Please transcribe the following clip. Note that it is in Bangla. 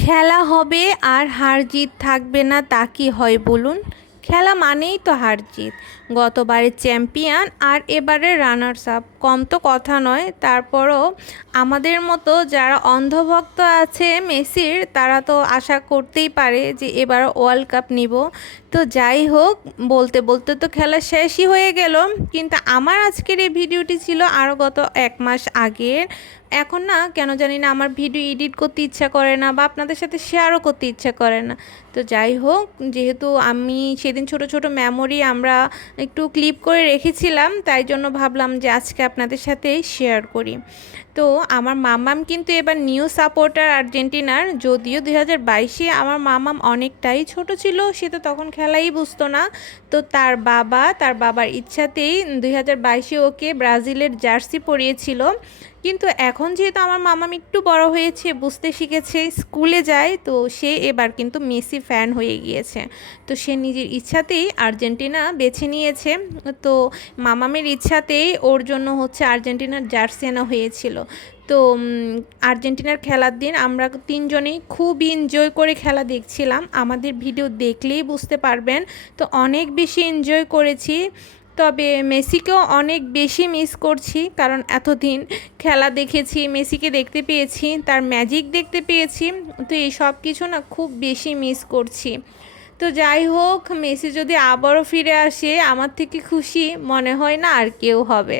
খেলা হবে আর হার জিত থাকবে না তা কি হয় বলুন। খেলা মানেই তো হার জিত। গতবারের চ্যাম্পিয়ন আর এবারের রানার্স আপ, কম তো কথা নয়। তারপরও আমাদের মতো যারা অন্ধভক্ত আছে মেসির, তারা তো আশা করতেই পারে যে এবার ওয়ার্ল্ড কাপ নিব। তো যাই হোক, বলতে বলতে তো খেলা শেষই হয়ে গেল। কিন্তু আমার আজকের এই ভিডিওটি ছিল আরও গত 1 মাস আগের। এখন না কেন জানি না আমার ভিডিও এডিট করতে ইচ্ছা করে না, বা আপনাদের সাথে শেয়ারও করতে ইচ্ছা করে না। তো যাই হোক, যেহেতু আমি সেদিন ছোট ছোট মেমোরি আমরা একটু ক্লিপ করে রেখেছিলাম, তাই জন্য ভাবলাম যে আজকে আপনাদের সাথে শেয়ার করি। তো আমার মামাম কিন্তু এবার নিউ সাপোর্টার আর্জেন্টিনার। যদিও 2022-এ আমার মামাম অনেকটাই ছোট ছিল, সে তো তখন খেলাই বুঝতো না। তো তার বাবার ইচ্ছাতেই 2022-এ ওকে ব্রাজিলের জার্সি পরিয়েছিল। কিন্তু এখন যেহেতু আমার মামাম একটু বড় হয়েছে, বুঝতে শিখেছে, স্কুলে যায়, তো সে এবার কিন্তু মেসি ফ্যান হয়ে গিয়েছে। তো সে নিজের ইচ্ছাতেই আর্জেন্টিনা বেছে নিয়েছে। তো মামামের ইচ্ছাতেই ওর জন্য হচ্ছে আর্জেন্টিনার জার্সি আনা হয়েছিল। তো আর্জেন্টিনার খেলার দিন আমরা তিনজনেই খুব এনজয় করে খেলা দেখছিলাম। আমাদের ভিডিও দেখলেই বুঝতে পারবেন। তো অনেক বেশি এনজয় করেছি। তবে মেসিকেও অনেক বেশি মিস করছি, কারণ এতদিন খেলা দেখেছি, মেসিকে দেখতে পেয়েছি, তার ম্যাজিক দেখতে পেয়েছি। তো এই সব কিছু না খুব বেশি মিস করছি। তো যাই হোক, মেসি যদি আবারও ফিরে আসে, আমার থেকে খুশি মনে হয় না আর কেউ হবে।